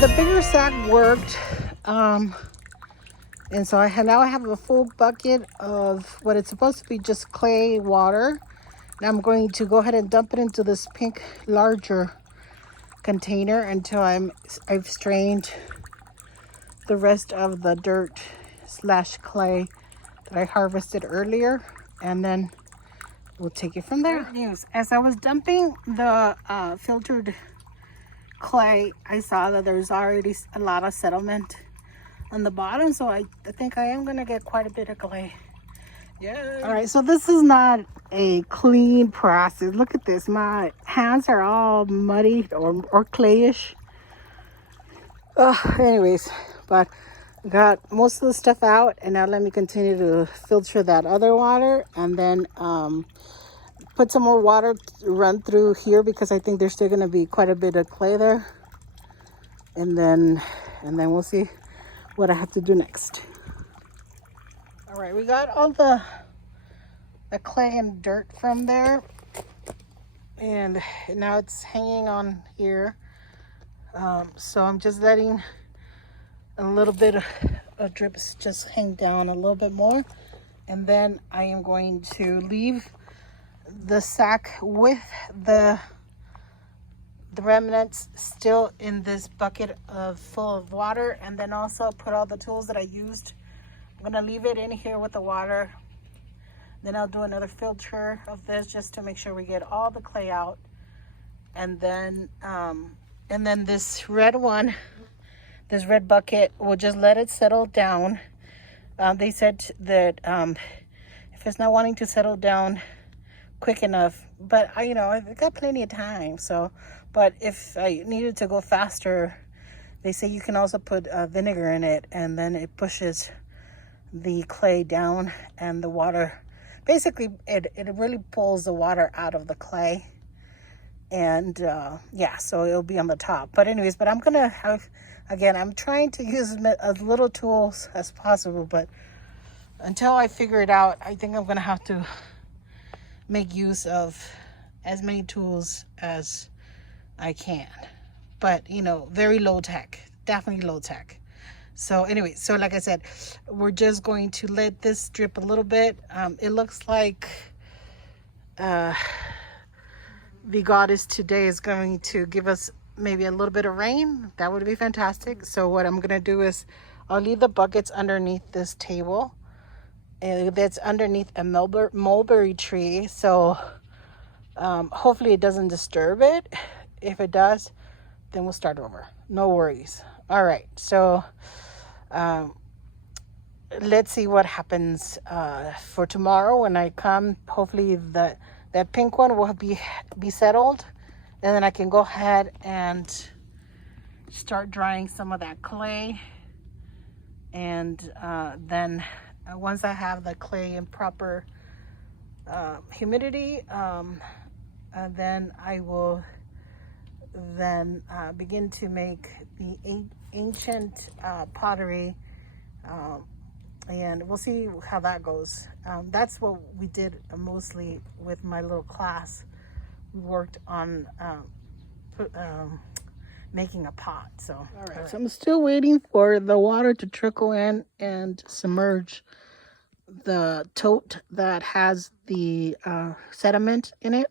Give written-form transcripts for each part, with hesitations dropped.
the bigger sack worked. And so now I have a full bucket of what it's supposed to be just clay water. Now I'm going to go ahead and dump it into this pink larger container until I've strained the rest of the dirt slash clay that I harvested earlier, and then we'll take it from there. Great news. As I was dumping the filtered clay, I saw that there's already a lot of settlement on the bottom, so I think I am gonna get quite a bit of clay. Yeah. All right, so this is not a clean process. Look at this. My hands are all muddy or clayish. Anyways, but got most of the stuff out, and now let me continue to filter that other water, and then put some more water to run through here because I think there's still going to be quite a bit of clay there, and then we'll see what I have to do next. All right, we got all the clay and dirt from there, and now it's hanging on here. So I'm just letting a little bit of drips just hang down a little bit more, and then I am going to leave the sack with the remnants still in this bucket full of water, and then also put all the tools that I used. I'm gonna leave it in here with the water. Then I'll do another filter of this just to make sure we get all the clay out, and then this red one, this red bucket, we'll just let it settle down. They said that if it's not wanting to settle down quick enough, but I got plenty of time. So, but if I needed to go faster, they say you can also put vinegar in it, and then it pushes the clay down, and the water, basically it really pulls the water out of the clay. And yeah, so it'll be on the top. But anyways, but I'm gonna have, again, I'm trying to use as little tools as possible, but until I figure it out, I think I'm gonna have to make use of as many tools as I can. But very low tech, definitely low tech. So anyway, so like I said, we're just going to let this drip a little bit. It looks like the goddess today is going to give us maybe a little bit of rain. That would be fantastic. So what I'm gonna do is I'll leave the buckets underneath this table, and that's underneath a mulberry tree, so hopefully it doesn't disturb it. If it does, then we'll start over, no worries. All right, so let's see what happens for tomorrow when I come. Hopefully that pink one will be settled, and then I can go ahead and start drying some of that clay. And then once I have the clay in proper humidity, then I will begin to make the ancient pottery, and we'll see how that goes. That's what we did mostly with my little class. We worked on making a pot. So all right, so I'm still waiting for the water to trickle in and submerge the tote that has the sediment in it.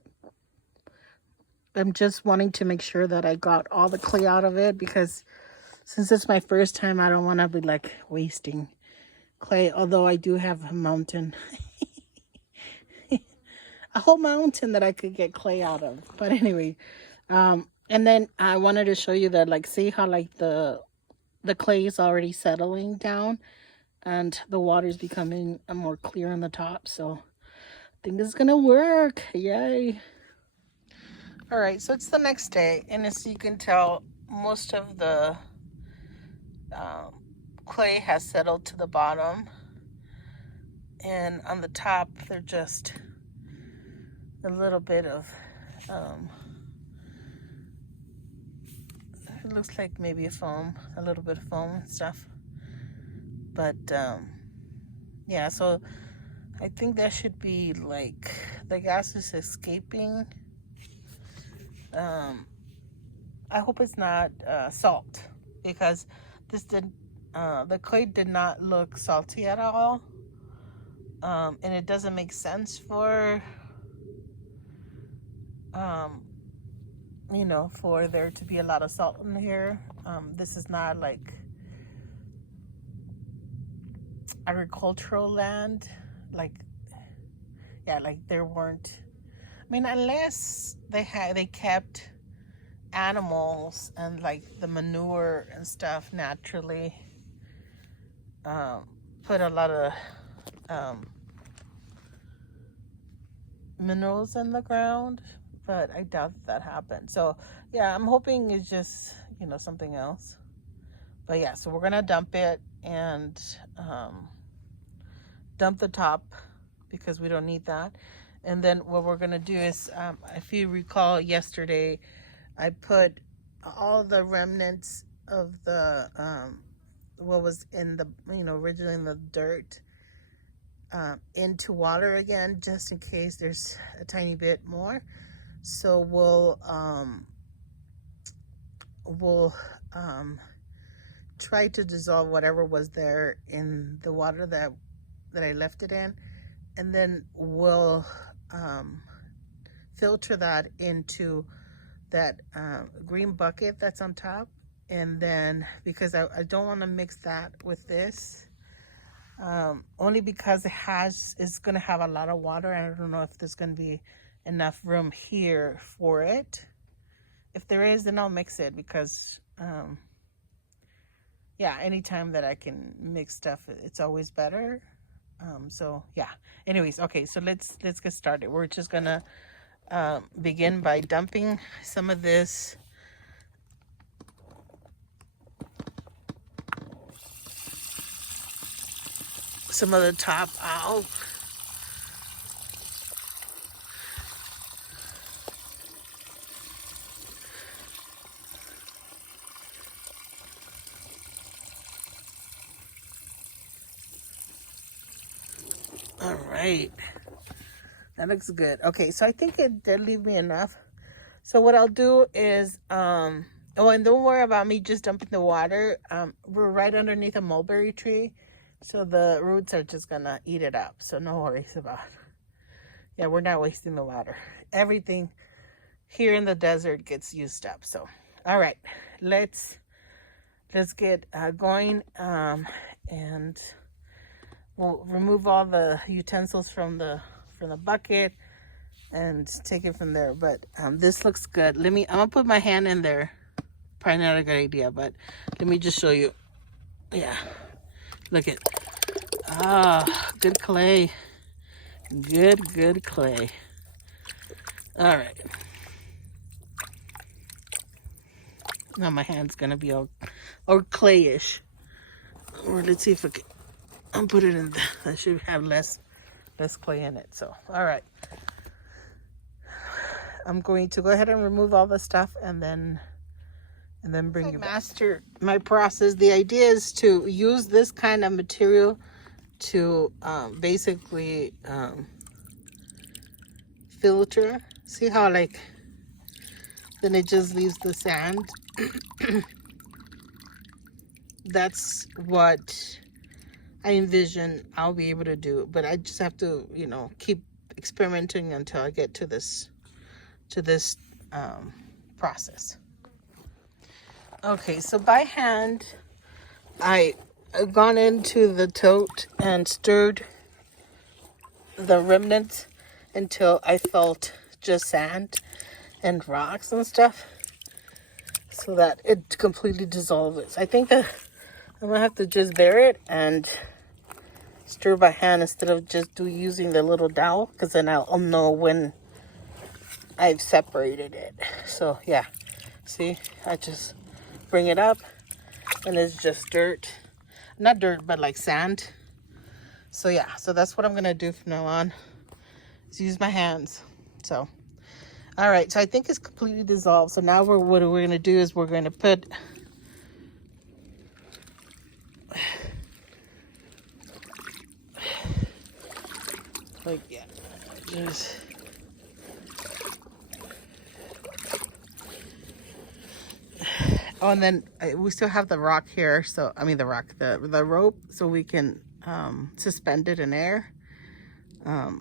I'm just wanting to make sure that I got all the clay out of it, because since it's my first time, I don't want to be like wasting clay, although I do have a mountain a whole mountain that I could get clay out of. But anyway, and then I wanted to show you that, like, see how like the clay is already settling down and the water is becoming more clear on the top. So I think this is gonna work. Yay. All right, so it's the next day, and as you can tell, most of the clay has settled to the bottom, and on the top they're just a little bit of it looks like maybe a little bit of foam and stuff. But yeah, so I think that should be like the gas is escaping. I hope it's not salt. because the clay did not look salty at all. And it doesn't make sense for, for there to be a lot of salt in here. This is not like agricultural land. Like there weren't, unless they kept animals and like the manure and stuff naturally, put a lot of minerals in the ground, but I doubt that happened. So yeah, I'm hoping it's just something else. But yeah, so we're gonna dump it and dump the top because we don't need that. And then what we're gonna do is, if you recall yesterday, I put all the remnants of the what was in the originally in the dirt into water again, just in case there's a tiny bit more. So we'll try to dissolve whatever was there in the water that I left it in, and then we'll filter that into that green bucket that's on top. And then because I don't want to mix that with this, only because it's going to have a lot of water, and I don't know if there's going to be enough room here for it. If there is, then I'll mix it, because yeah, anytime that I can mix stuff, it's always better. So yeah, anyways, okay, so let's get started. We're just gonna begin by dumping some of this the top out. All right, that looks good. Okay, so I think it did leave me enough. So what I'll do is, oh, and don't worry about me just dumping the water. We're right underneath a mulberry tree, so the roots are just gonna eat it up. So no worries about it. Yeah, we're not wasting the water. Everything here in the desert gets used up. So, all right, let's get going, and we'll remove all the utensils from the bucket and take it from there. But this looks good. I'm gonna put my hand in there. Probably not a good idea, but let me just show you. Yeah, look at, good clay. Good clay. All right. Now my hand's gonna be all clayish. Or let's see if I can. I'll put it in. I should have less clay in it. So, all right. I'm going to go ahead and remove all the stuff, and then bring you back. Master my process. The idea is to use this kind of material to basically filter. See how then it just leaves the sand. That's what I envision I'll be able to do, but I just have to keep experimenting until I get to this process. Okay, so by hand I've gone into the tote and stirred the remnants until I felt just sand and rocks and stuff, so that it completely dissolves. I think that I'm gonna have to just bear it and stir by hand instead of just using the little dowel, because then I'll know when I've separated it. So yeah, see, I just bring it up and it's just dirt. Not dirt, but like sand. So yeah, so that's what I'm gonna do from now on, is use my hands. So all right, so I think it's completely dissolved. So now what we're gonna do is we're gonna put just Oh, and then we still have the rock here. So, I mean the rock, the rope, so we can suspend it in air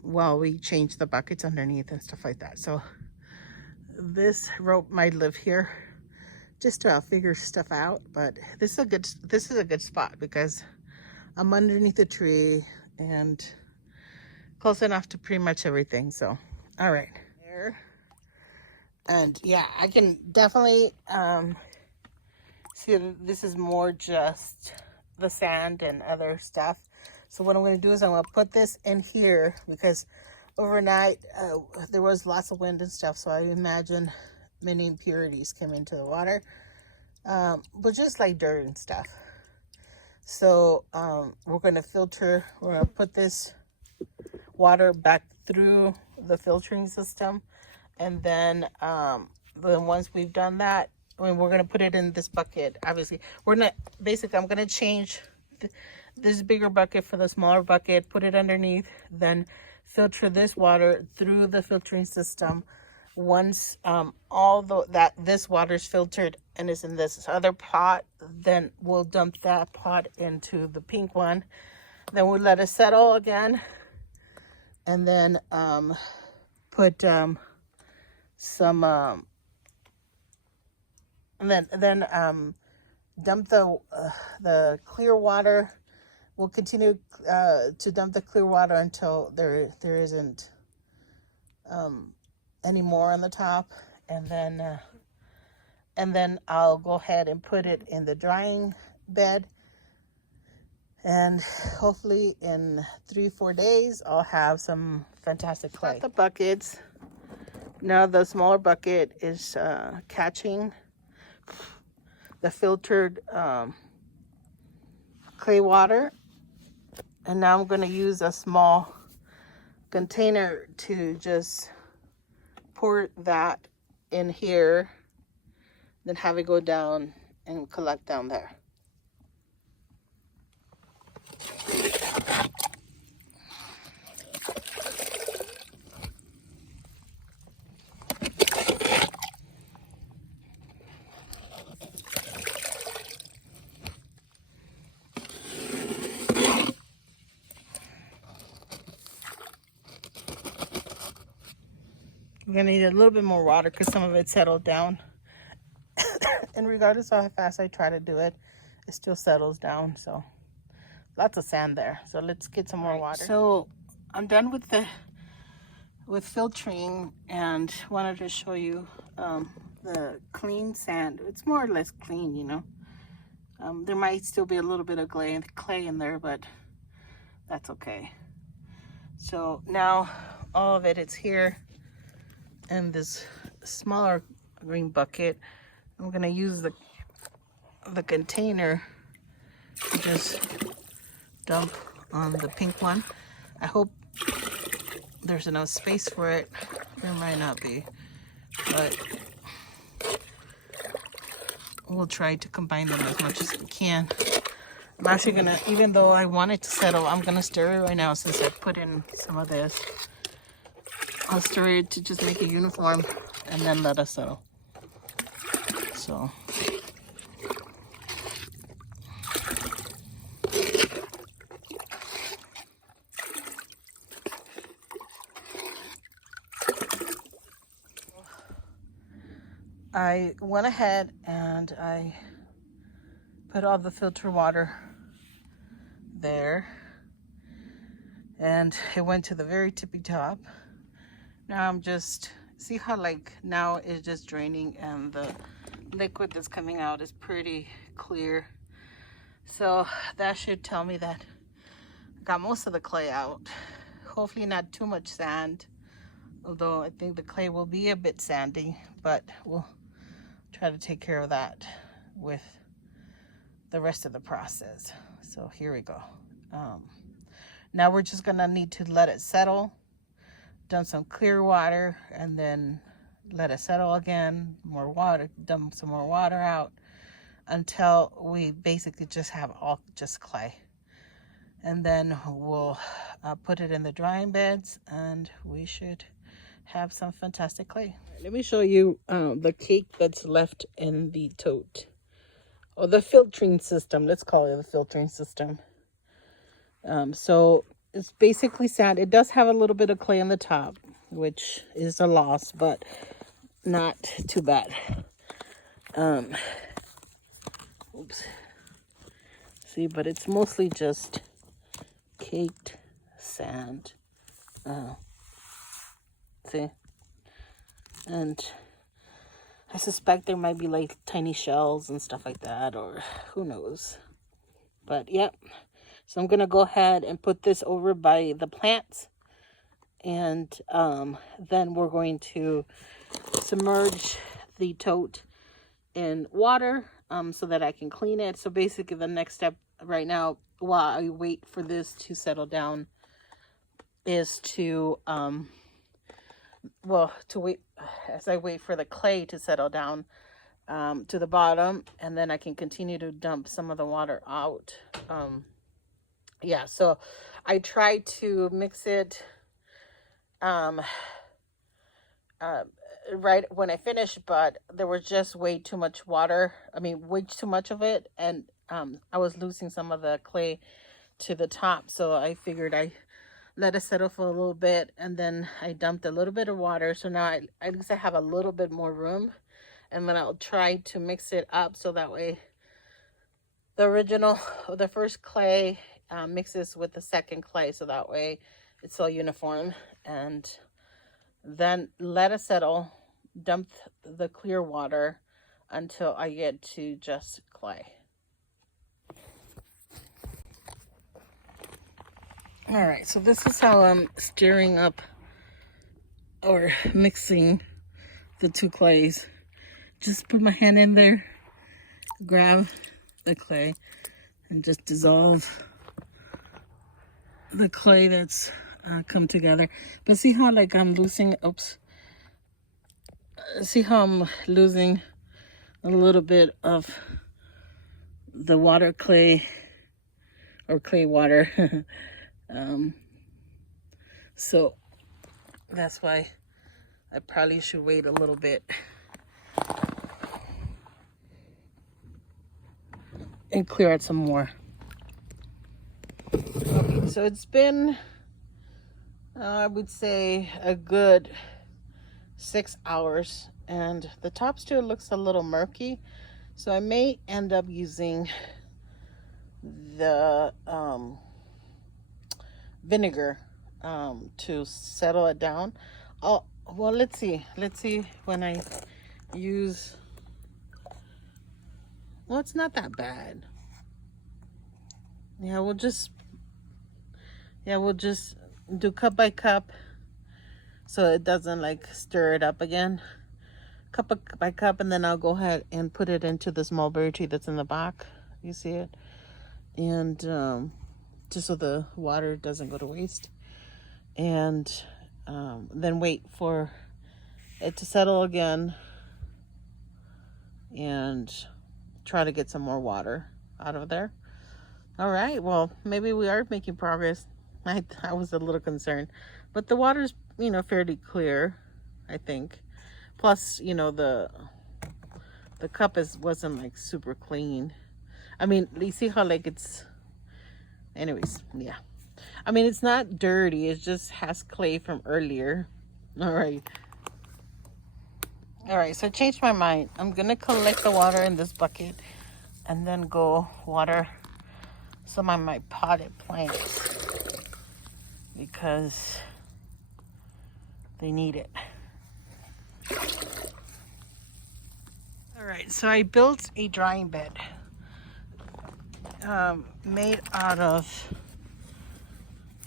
while we change the buckets underneath and stuff like that. So this rope might live here just to figure stuff out. But this is a good spot because I'm underneath the tree and close enough to pretty much everything. So, all right. There. And yeah, I can definitely see that this is more just the sand and other stuff. So what I'm going to do is I'm going to put this in here because overnight there was lots of wind and stuff. So I imagine many impurities came into the water, but just like dirt and stuff. So we're going to filter, we're going to put this water back through the filtering system. And then once we've done that, we're going to put it in this bucket. Obviously, we're going to, basically, I'm going to change this bigger bucket for the smaller bucket, put it underneath, then filter this water through the filtering system. Once this water is filtered and is in this other pot, then we'll dump that pot into the pink one. Then we'll let it settle again, and then put some and then dump the clear water. We'll continue to dump the clear water until there isn't any more on the top, and then I'll go ahead and put it in the drying bed, and hopefully in 3-4 days I'll have some fantastic clay. Got the buckets. Now the smaller bucket is catching the filtered clay water, and now I'm going to use a small container to just pour that in here, then have it go down and collect down there. We're gonna need a little bit more water because some of it settled down. And regardless of how fast I try to do it, it still settles down. So lots of sand there. So let's get some more water. So I'm done with filtering, and wanted to show you the clean sand. It's more or less clean, you know. There might still be a little bit of clay in there, but that's okay. So now all of it's here in this smaller green bucket. I'm gonna use the container to just dump on the pink one. I hope there's enough space for it. There might not be, but we'll try to combine them as much as we can. I'm actually gonna, even though I want it to settle, I'm gonna stir it right now since I put in some of this. I'll stir it to just make it uniform and then let it settle. So I went ahead and I put all the filter water there, and it went to the very tippy top. Now I'm just, see how like now it's just draining and the liquid that's coming out is pretty clear. So that should tell me that I got most of the clay out. Hopefully not too much sand, although I think the clay will be a bit sandy, but we'll try to take care of that with the rest of the process. So here we go. Now we're just gonna need to let it settle, dump some clear water, and then let it settle again, more water, dump some more water out until we basically just have all just clay. And then we'll put it in the drying beds, and we should have some fantastic clay. Let me show you the cake that's left in the tote. or the filtering system. Let's call it the filtering system. So it's basically sand. It does have a little bit of clay on the top, which is a loss, but not too bad. Oops. See, but it's mostly just caked sand. See? And I suspect there might be like tiny shells and stuff like that, or who knows. But yep. So I'm going to go ahead and put this over by the plants. And then we're going to submerge the tote in water so that I can clean it. So basically the next step right now, while I wait for this to settle down, is to wait as I wait for the clay to settle down to the bottom, and then I can continue to dump some of the water out. Yeah, so I tried to mix it right when I finished, but there was just way too much water. I mean, way too much of it, and I was losing some of the clay to the top, so I figured I let it settle for a little bit, and then I dumped a little bit of water. So now at least I have a little bit more room, and then I'll try to mix it up so that way the first clay mixes with the second clay, so that way it's all uniform. And then let it settle, dump the clear water until I get to just clay. All right, so this is how I'm stirring up or mixing the two clays. Just put my hand in there, grab the clay, and just dissolve the clay that's come together. But see how like I'm losing, see how I'm losing a little bit of the water clay, or clay water. So that's why I probably should wait a little bit and clear out some more. Okay, so it's been I would say a good 6 hours, and the top still looks a little murky, so I may end up using the vinegar to settle it down. Oh, well, let's see when I use, well, it's not that bad. Yeah, we'll just do cup by cup so it doesn't like stir it up again, cup by cup, and then I'll go ahead and put it into this mulberry tree that's in the back. You see it? And just so the water doesn't go to waste. And then wait for it to settle again and try to get some more water out of there. All right, well, maybe we are making progress. I was a little concerned, but the water's, fairly clear, I think. Plus, the cup wasn't like super clean. I mean, you see how like it's, anyways, yeah. I mean, it's not dirty. It just has clay from earlier. All right. All right, so I changed my mind. I'm going to collect the water in this bucket and then go water some of my potted plants because they need it. All right, so I built a drying bed made out of,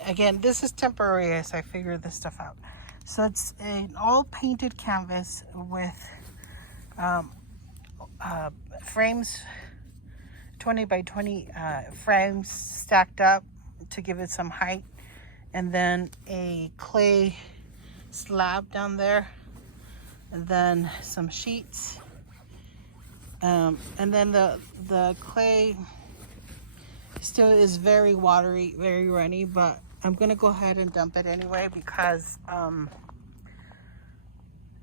again, this is temporary as I figure this stuff out. So it's an all painted canvas with frames, 20 by 20 frames stacked up to give it some height, and then a clay slab down there, and then some sheets, and then the clay still is very watery, very runny, but I'm gonna go ahead and dump it anyway because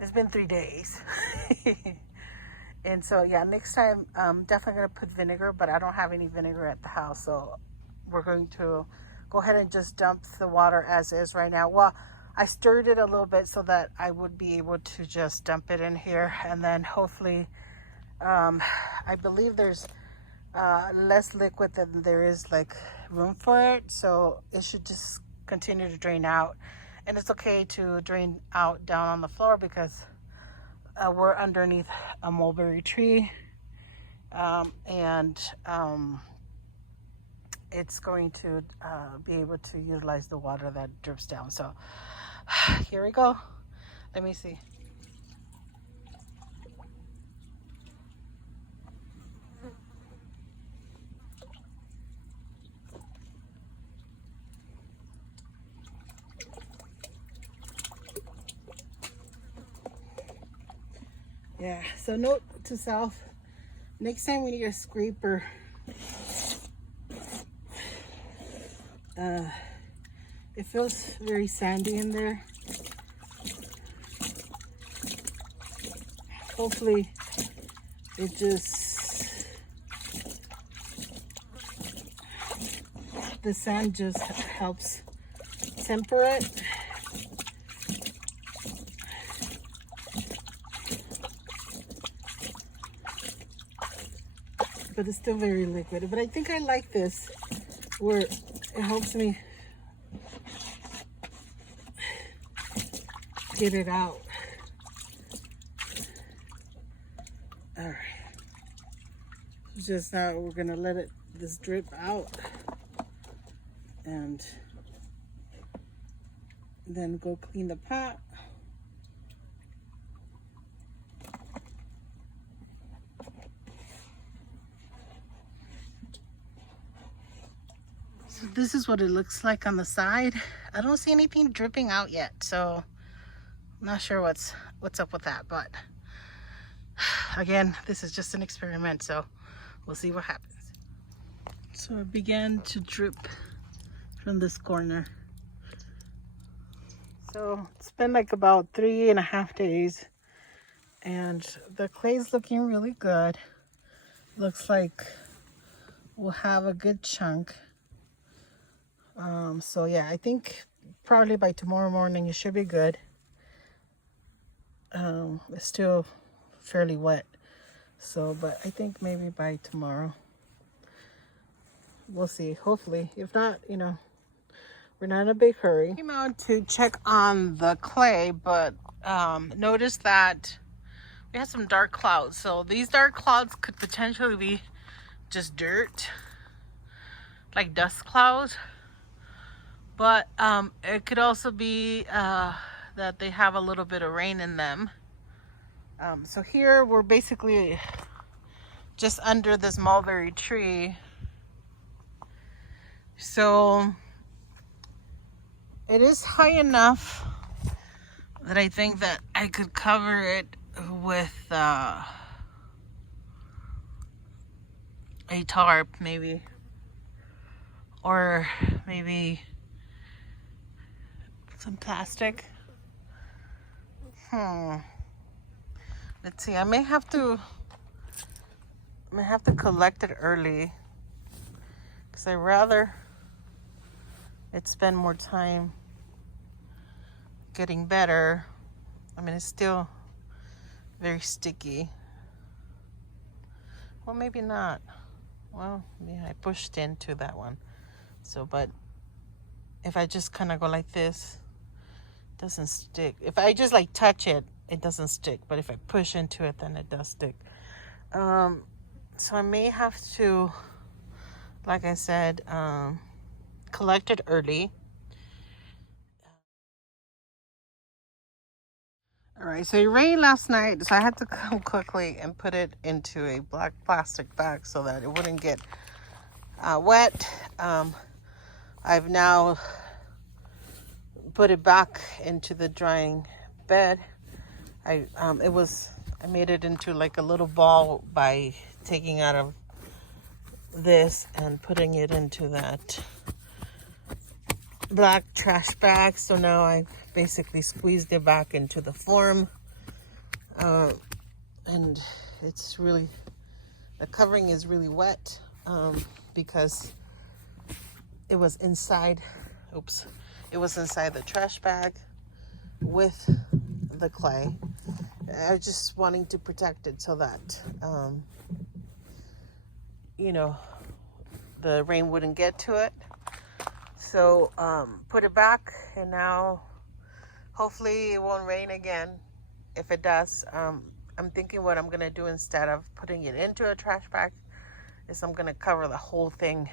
it's been 3 days. And so yeah, next time I'm definitely gonna put vinegar, but I don't have any vinegar at the house, so we're going to go ahead and just dump the water as is right now. Well, I stirred it a little bit so that I would be able to just dump it in here, and then hopefully I believe there's less liquid than there is like room for it, so it should just continue to drain out. And it's okay to drain out down on the floor because we're underneath a mulberry tree, and it's going to be able to utilize the water that drips down. So here we go. Let me see. Yeah, so note to self, next time we need a scraper, it feels very sandy in there. Hopefully it just, the sand just helps temper it. But it's still very liquid. But I think I like this, where it helps me get it out. All right. Just now we're gonna let this drip out, and then go clean the pot. So this is what it looks like on the side. I don't see anything dripping out yet, so I'm not sure what's up with that, but again, this is just an experiment, so we'll see what happens. So it began to drip from this corner. So it's been like about 3.5 days, and the clay's looking really good. Looks like we'll have a good chunk. So yeah, I think probably by tomorrow morning it should be good. It's still fairly wet, so but I think maybe by tomorrow we'll see. Hopefully, if not, you know, we're not in a big hurry. Came out to check on the clay, but noticed that we had some dark clouds. So these dark clouds could potentially be just dirt, like dust clouds. But it could also be that they have a little bit of rain in them. So here we're basically just under this mulberry tree. So it is high enough that I think that I could cover it with a tarp maybe, or maybe some plastic. Let's see. I may have to collect it early, because I rather it spend more time getting better. I mean, it's still very sticky. Well, maybe not. Well, yeah, I pushed into that one. So, but if I just kind of go like this, it doesn't stick. If I just like touch it, it doesn't stick. But if I push into it, then it does stick. So I may have to, like I said, collect it early. All right, so it rained last night, so I had to come quickly and put it into a black plastic bag so that it wouldn't get wet. I've now put it back into the drying bed. I made it into like a little ball by taking out of this and putting it into that black trash bag. So now I basically squeezed it back into the form, and it's really, the covering is really wet because it was inside, it was inside the trash bag with the clay. I was just wanting to protect it so that, you know, the rain wouldn't get to it. So put it back, and now hopefully it won't rain again. If it does, I'm thinking what I'm gonna do instead of putting it into a trash bag is I'm gonna cover the whole thing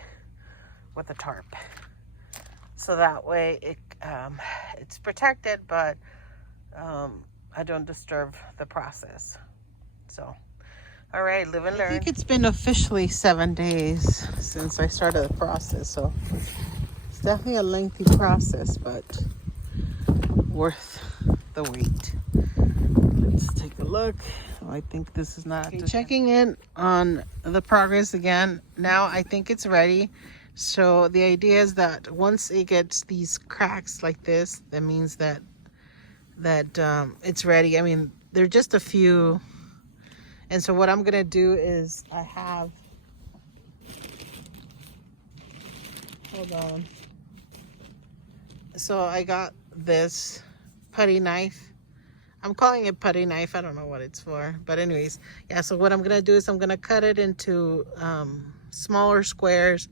with a tarp. So that way it's protected, but I don't disturb the process. So, all right, live and learn. I think it's been officially 7 days since I started the process, so it's definitely a lengthy process, but worth the wait. Let's take a look. Oh, I think this is not... Okay, checking in on the progress again. Now I think it's ready. So the idea is that once it gets these cracks like this, that means that it's ready. I mean, they're just a few. And so what I'm gonna do is I have, hold on. So I got this putty knife. I'm calling it putty knife. I don't know what it's for, but anyways, yeah. So what I'm gonna do is I'm gonna cut it into smaller squares.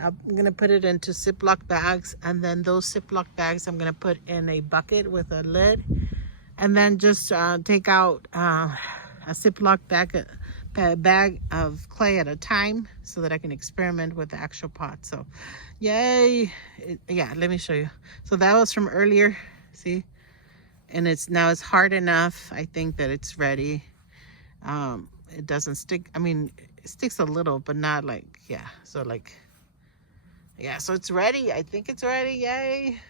I'm gonna put it into Ziploc bags, and then those Ziploc bags I'm gonna put in a bucket with a lid, and then just take out a Ziploc bag of clay at a time so that I can experiment with the actual pot. So yay. Yeah, let me show you. So that was from earlier, see, and it's hard enough. I think that it's ready. It doesn't stick. I mean, it sticks a little, but not like, yeah. So like, yeah, so it's ready. I think it's ready. Yay.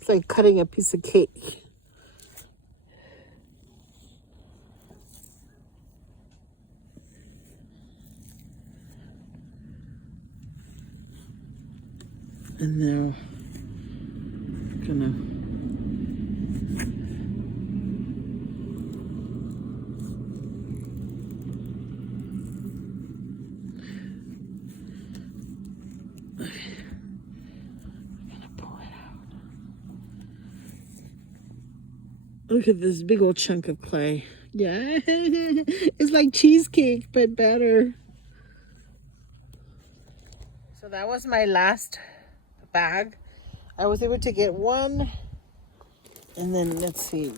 It's like cutting a piece of cake. And now I'm gonna pull it out. Look at this big old chunk of clay. Yeah, it's like cheesecake, but better. So that was my last bag. I was able to get one, and then let's see,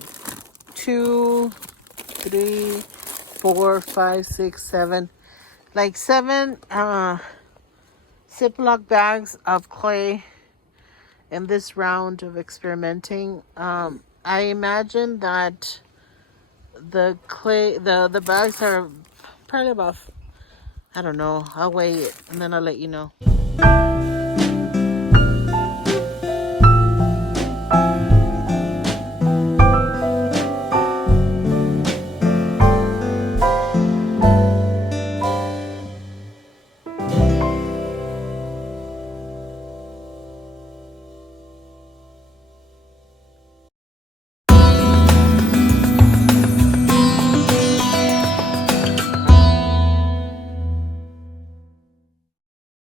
2, 3, 4, 5, 6, 7, like 7 Ziploc bags of clay in this round of experimenting. I imagine that the clay, the bags are probably about, I don't know, I'll weigh it and then I'll let you know.